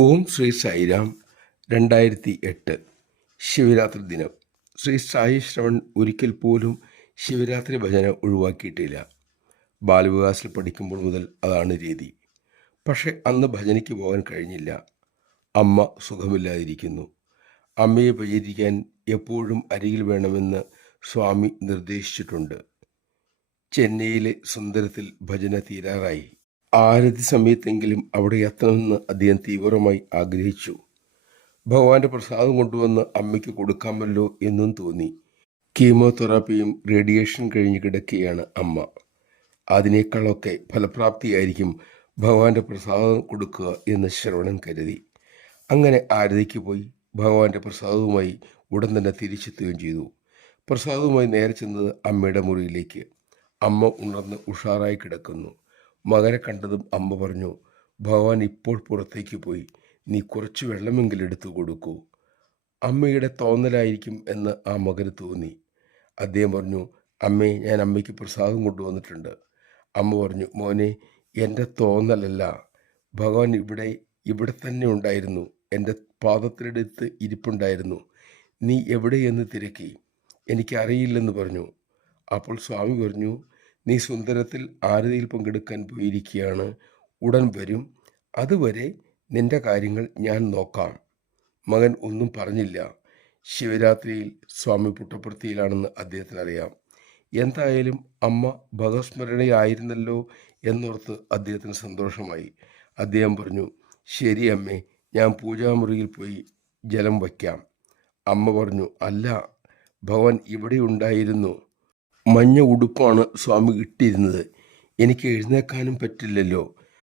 ഓം ശ്രീ സായിരാം. 2008 ശിവരാത്രി ദിനം. ശ്രീ സായി ശ്രവൺ ഒരിക്കൽ പോലും ശിവരാത്രി ഭജന ഒഴിവാക്കിയിട്ടില്ല. ബാലവികാസിൽ പഠിക്കുമ്പോൾ മുതൽ അതാണ് രീതി. പക്ഷെ അന്ന് ഭജനയ്ക്ക് പോകാൻ കഴിഞ്ഞില്ല. അമ്മ സുഖമില്ലാതിരിക്കുന്നു. അമ്മയെ പരിചരിക്കാൻ എപ്പോഴും അരികിൽ വേണമെന്ന് സ്വാമി നിർദ്ദേശിച്ചിട്ടുണ്ട്. ചെന്നൈയിലെ സുന്ദരത്തിൽ ഭജന തീരാറായി. ആരതി സമയത്തെങ്കിലും അവിടെ എത്തണമെന്ന് അദ്ദേഹം തീവ്രമായി ആഗ്രഹിച്ചു. ഭഗവാന്റെ പ്രസാദം കൊണ്ടുവന്ന് അമ്മയ്ക്ക് കൊടുക്കാമല്ലോ എന്നും തോന്നി. കീമോതെറാപ്പിയും റേഡിയേഷൻ കഴിഞ്ഞ് കിടക്കുകയാണ് അമ്മ. അതിനേക്കാളൊക്കെ ഫലപ്രാപ്തിയായിരിക്കും ഭഗവാന്റെ പ്രസാദം കൊടുക്കുക എന്ന് ശ്രവണൻ കരുതി. അങ്ങനെ ആരതിക്ക് പോയി ഭഗവാന്റെ പ്രസാദവുമായി ഉടൻ തന്നെ തിരിച്ചെത്തുകയും ചെയ്തു. പ്രസാദവുമായി നേരെ ചെന്നത് അമ്മയുടെ മുറിയിലേക്ക്. അമ്മ ഉണർന്ന് ഉഷാറായി കിടക്കുന്നു. മകനെ കണ്ടതും അമ്മ പറഞ്ഞു, ഭഗവാൻ ഇപ്പോൾ പുറത്തേക്ക് പോയി, നീ കുറച്ച് വെള്ളമെങ്കിലും എടുത്തു കൊടുക്കൂ. അമ്മയുടെ തോന്നലായിരിക്കും എന്ന് ആ മകന് തോന്നി. അദ്ദേഹം പറഞ്ഞു, അമ്മേ, ഞാൻ അമ്മയ്ക്ക് പ്രസാദം കൊണ്ടുവന്നിട്ടുണ്ട്. അമ്മ പറഞ്ഞു, മോനെ, എൻ്റെ തോന്നലല്ല, ഭഗവാൻ ഇവിടെ തന്നെ ഉണ്ടായിരുന്നു, എൻ്റെ പാദത്തിനടുത്ത് ഇരിപ്പുണ്ടായിരുന്നു. നീ എവിടെയെന്ന് തിരക്കി, എനിക്കറിയില്ലെന്ന് പറഞ്ഞു. അപ്പോൾ സ്വാമി പറഞ്ഞു, നീ സുന്ദരത്തിൽ ആരതിയിൽ പങ്കെടുക്കാൻ പോയിരിക്കുകയാണ്, ഉടൻ വരും, അതുവരെ നിന്റെ കാര്യങ്ങൾ ഞാൻ നോക്കാം. മകൻ ഒന്നും പറഞ്ഞില്ല. ശിവരാത്രിയിൽ സ്വാമി പുട്ടപ്പുറത്തിയിലാണെന്ന് അദ്ദേഹത്തിന് അറിയാം. എന്തായാലും അമ്മ ഭഗവത്സ്മരണയായിരുന്നല്ലോ എന്നോർത്ത് അദ്ദേഹത്തിന് സന്തോഷമായി. അദ്ദേഹം പറഞ്ഞു, ശരി അമ്മേ, ഞാൻ പൂജാമുറിയിൽ പോയി ജലം വയ്ക്കാം. അമ്മ പറഞ്ഞു, അല്ല, ഭഗവാൻ ഇവിടെ ഉണ്ടായിരുന്നു. മഞ്ഞ ഉടുപ്പാണ് സ്വാമി ഇട്ടിരുന്നത്. എനിക്ക് എഴുന്നേക്കാനും പറ്റില്ലല്ലോ,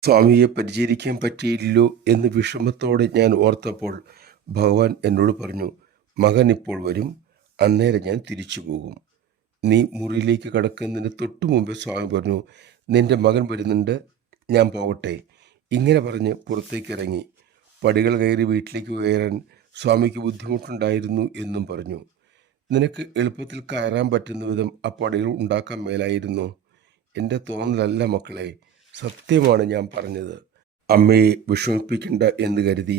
സ്വാമിയെ പരിചരിക്കാൻ പറ്റിയില്ലല്ലോ എന്ന് വിഷമത്തോടെ ഞാൻ ഓർത്തപ്പോൾ ഭഗവാൻ എന്നോട് പറഞ്ഞു, മകൻ ഇപ്പോൾ വരും, അന്നേരം ഞാൻ തിരിച്ചു പോകും. നീ മുറിയിലേക്ക് കടക്കുന്നതിന് തൊട്ടു മുമ്പേ സ്വാമി പറഞ്ഞു, നിന്റെ മകൻ വരുന്നുണ്ട്, ഞാൻ പോകട്ടെ. ഇങ്ങനെ പറഞ്ഞ് പുറത്തേക്ക് ഇറങ്ങി. പടികൾ കയറി വീട്ടിലേക്ക് കയറാൻ സ്വാമിക്ക് ബുദ്ധിമുട്ടുണ്ടായിരുന്നു എന്നും പറഞ്ഞു. നിനക്ക് എളുപ്പത്തിൽ കയറാൻ പറ്റുന്ന വിധം ആ പടികൾ ഉണ്ടാക്കാൻ മേലായിരുന്നു. എൻ്റെ തോന്നലല്ല മക്കളെ, സത്യമാണ് ഞാൻ പറഞ്ഞത്. അമ്മയെ വിഷമിപ്പിക്കണ്ട എന്ന് കരുതി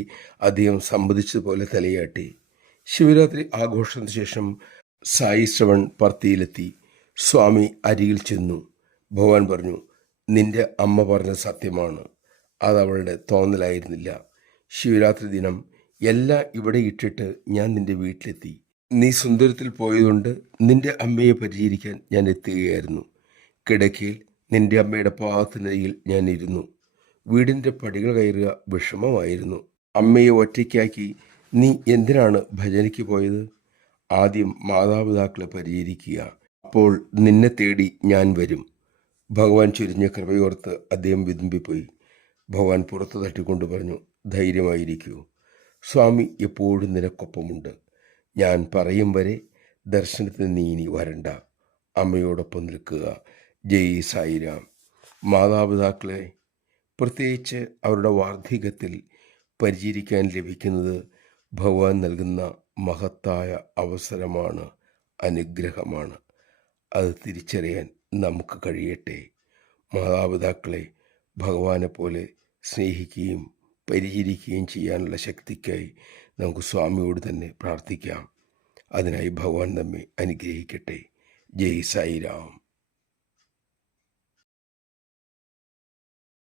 അദ്ദേഹം സമ്മതിച്ചതുപോലെ തലയാട്ടി. ശിവരാത്രി ആഘോഷത്തിന് ശേഷം സായി ശ്രവൺ പർത്തിയിലെത്തി. സ്വാമി അരികിൽ ചെന്നു. ഭഗവാൻ പറഞ്ഞു, നിന്റെ അമ്മ പറഞ്ഞത് സത്യമാണ്, അതവളുടെ തോന്നലായിരുന്നില്ല. ശിവരാത്രി ദിനം എല്ലാം ഇവിടെ ഇട്ടിട്ട് ഞാൻ നിന്റെ വീട്ടിലെത്തി. നീ സുന്ദരത്തിൽ പോയതുകൊണ്ട് നിന്റെ അമ്മയെ പരിചരിക്കാൻ ഞാൻ എത്തുകയായിരുന്നു. കിടക്കയിൽ നിന്റെ അമ്മയുടെ പാദത്തിനരികിൽ ഞാൻ ഇരുന്നു. വീടിൻ്റെ പടികൾ കയറുക വിഷമമായിരുന്നു. അമ്മയെ ഒറ്റയ്ക്കാക്കി നീ എന്തിനാണ് ഭജനയ്ക്ക് പോയത്? ആദ്യം മാതാപിതാക്കളെ പരിചരിക്കുക, അപ്പോൾ നിന്നെ തേടി ഞാൻ വരും. ഭഗവാൻ ചൊരിഞ്ഞ കൃപയോർത്ത് അദ്ദേഹം വിതുമ്പിപ്പോയി. ഭഗവാൻ പുറത്ത് തട്ടിക്കൊണ്ട് പറഞ്ഞു, ധൈര്യമായിരിക്കൂ, സ്വാമി എപ്പോഴും നിനക്കൊപ്പമുണ്ട്. ഞാൻ പറയും വരെ ദർശനത്തിന് നീ ഇനി വരണ്ട, അമ്മയോടൊപ്പം നിൽക്കുക. ജയ് സായിരാം. മാതാപിതാക്കളെ പ്രത്യേകിച്ച് അവരുടെ വാർദ്ധക്യത്തിൽ പരിചരിക്കാൻ ലഭിക്കുന്നത് ഭഗവാൻ നൽകുന്ന മഹത്തായ അവസരമാണ്, അനുഗ്രഹമാണ്. അത് തിരിച്ചറിയാൻ നമുക്ക് കഴിയട്ടെ. മാതാപിതാക്കളെ ഭഗവാനെ പോലെ സ്നേഹിക്കുകയും പരിചരിക്കുകയും ചെയ്യാനുള്ള ശക്തിക്കായി നമുക്ക് സ്വാമിയോട് തന്നെ പ്രാർത്ഥിക്കാം. അതിനായി ഭഗവാൻ നമ്മെ അനുഗ്രഹിക്കട്ടെ. ജയ് സായിരാം.